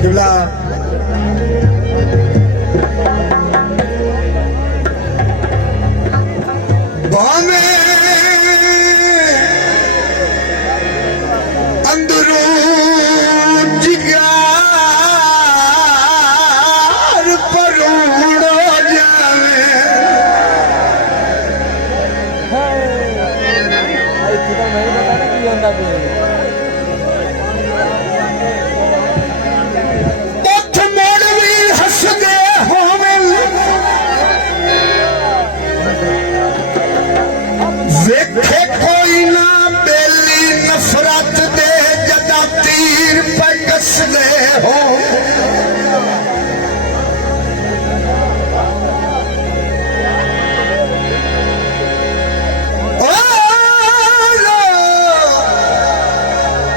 किबला बामे अंदरू जिगार परूड़ो जावे उठ मोड़ भी हसदे होवन वेखे कोई ना बेली नफरत दे जदा तीर पे कसदे हो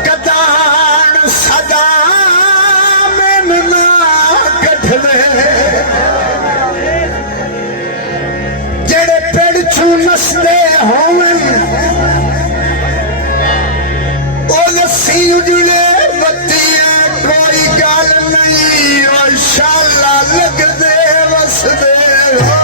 कदान सदा मैनू ना कढदे जेड़े पेड़ छू नसदे होवन ओ लस्सी उजड़े बत्तियां कोई गल नहीं ओ शाला लगदे वसदे हो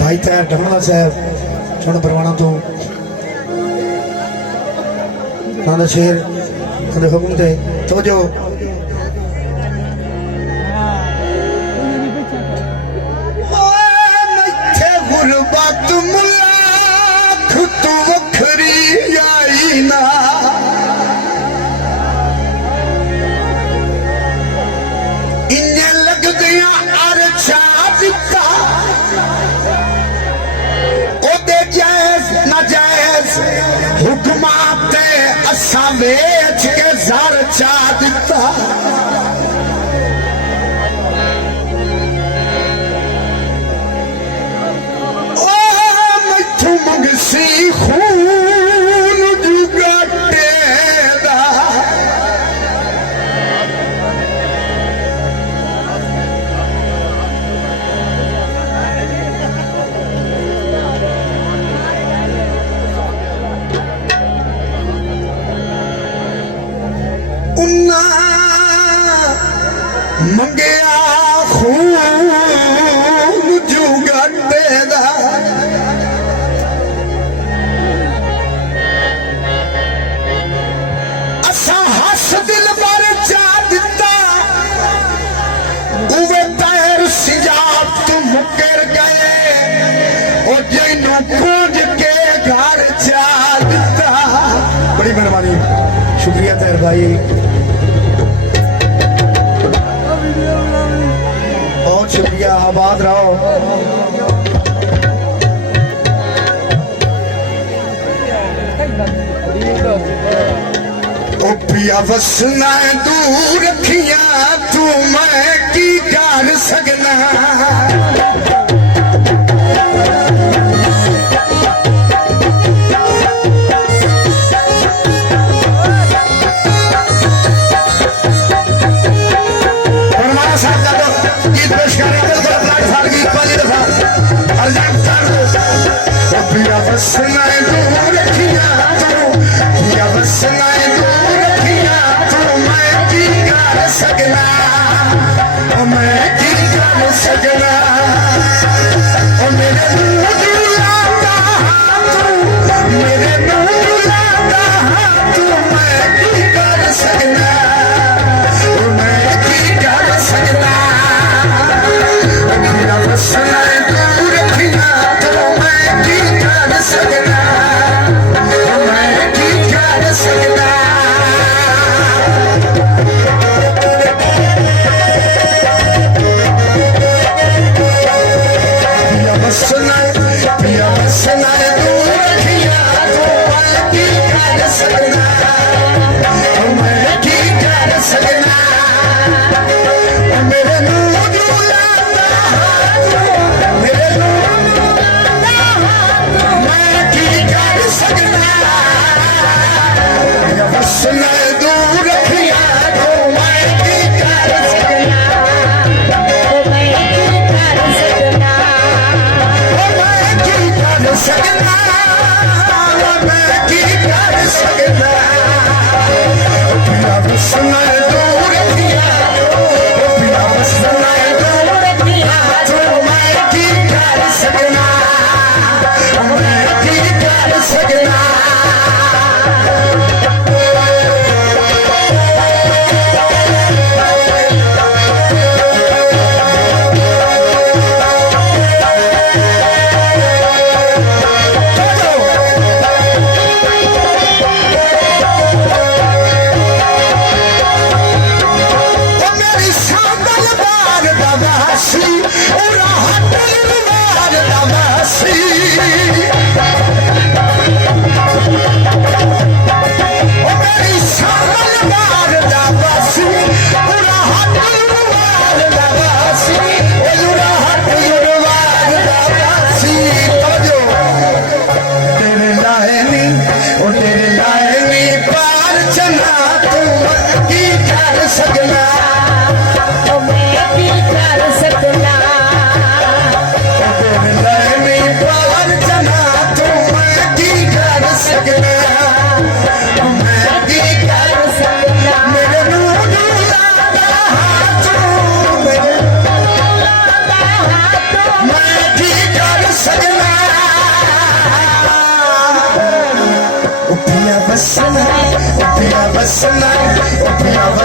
भाई तैयार ढमणा साहब सुन परवाना तो नाना शेर तेरे हुक्म दे तो जो नथे गुरबत मुलाख तू वखरी आई ना इन्ने लगदियां अरचा दिता जायज नाजायज हुक्माते असा वेच के ज़र चा दिता ओ मैथू मंगसी खून जुगा टेदा उन्ना मंगया खून जुगा टेदा असा हस दिल पर चा दिता उवे पैर सिजाब तू मुकर गए ओ जैनू पूज के घर चा दिता। बड़ी मेहरबानी शुक्रिया तैर भाई बहुत शुक्रिया आबाद रहो। ओ पिया वसना दूर रखिया तू मैं की कर सकना वसना दूर रखिया तू पिया वसना दूर रखिया तू मैं की कर सकना मैं की कर सकना ओ मेरे दूध लाता तू मेरे दूध लाता तू मैं की कर सकना मैं की कर सकना पिया वसना दूर रखिया तू मैं की कर सकना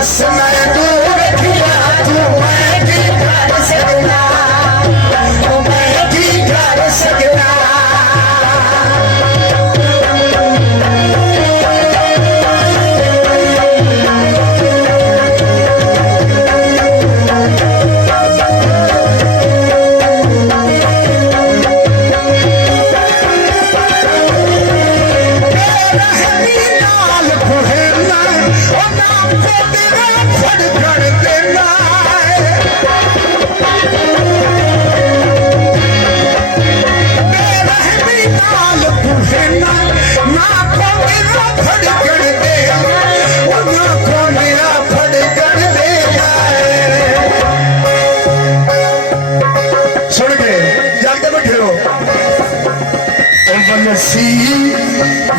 बस मैं दूर किया तू मैं की कर सकना मैं की कर सकना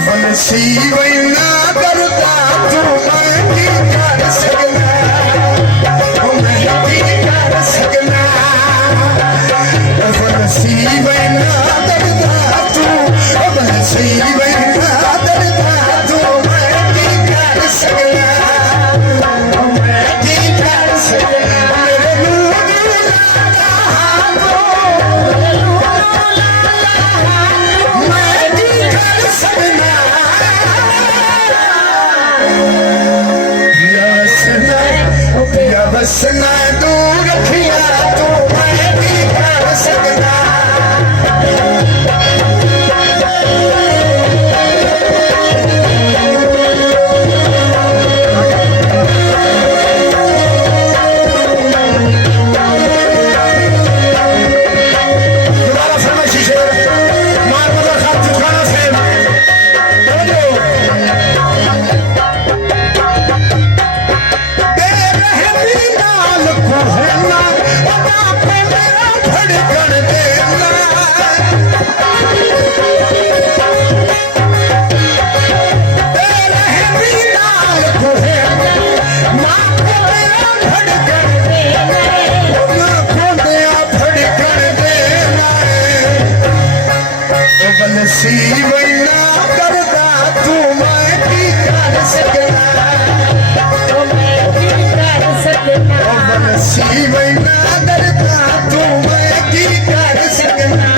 वनसी वैना करता तू मैं की कर सकना मैं की कर सकना वनसी वैना करता तू वनसी वैना करता तू मैं की कर सकना मैं की कर सकना मेरे बस मैं दूर किया तू मैं भी कर सकना दोबारा फरमाइशी से मार मदर खान चुकाना से सी वैना करता तू मैं की कर सकना सी वैना करता तू मैं की कर सकना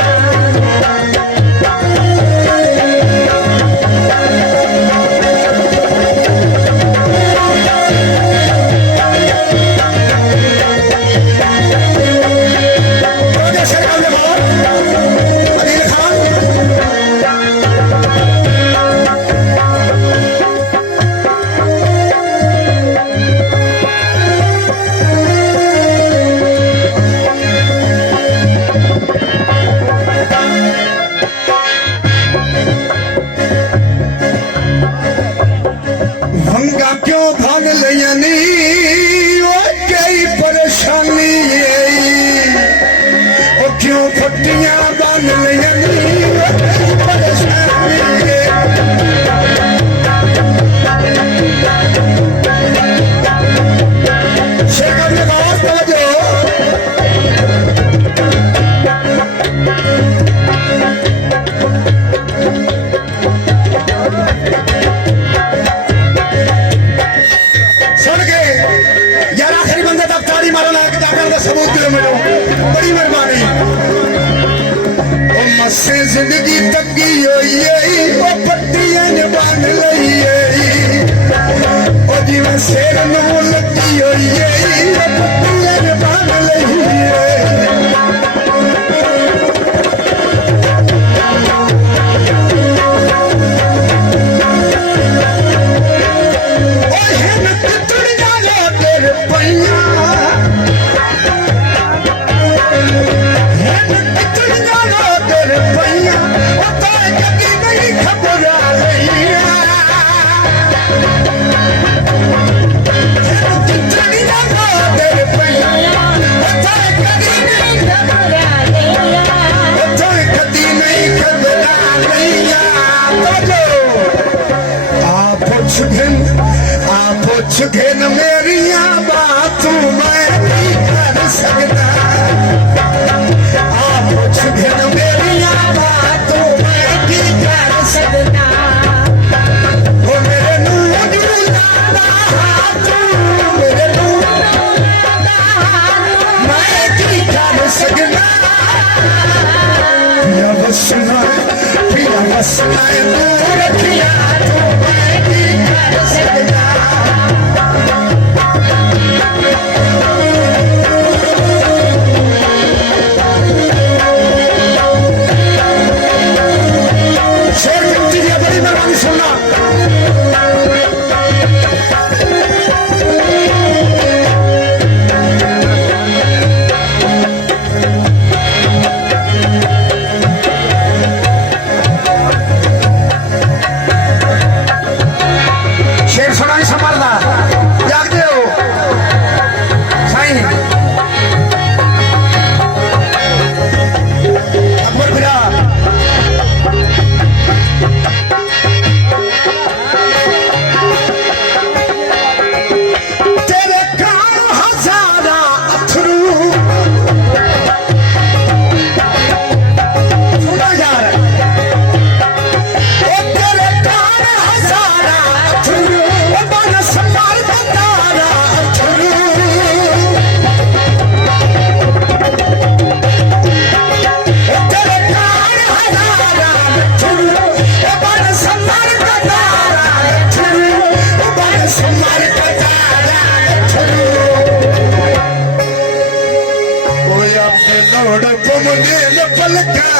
क्यों भाग लियानी कई परेशानी क्यों फटियां बन लियानी परेशानी शेखर ने बात समझो सबूत दे मिलो बड़ी मेहरबानी मस्से जिंदगी तंगी होई वो पट्टियां ने बांध लई ओ जीवन शेर नु लगी होई वो पट्टियां ने बांध लई ओ हिम्मत टूट जाए तेरे पैया चुके न मेरिया बात मैं नहीं कर सकता आप चुके न मेरिया बात मैं नहीं कर सकता वो मेरे नूर लाला तू तू रखिया तू मैं की कर सकदा शेर व्यक्ति की बड़ी मेहरबानी सुनना शेर सुना नहीं संभालना जागते हो साईं अकबर फिरा तेरे कान हजारा अथरू सुना यार ओ तेरे कान हजारा अथरू ओ बन संभाल तारा अथरू तेरे कान हजारा अथरू ओ बन संभाल तारा अथरू ओ बन संभाल तारा अथरू कोई अपने लोड़ को मुझे न पलका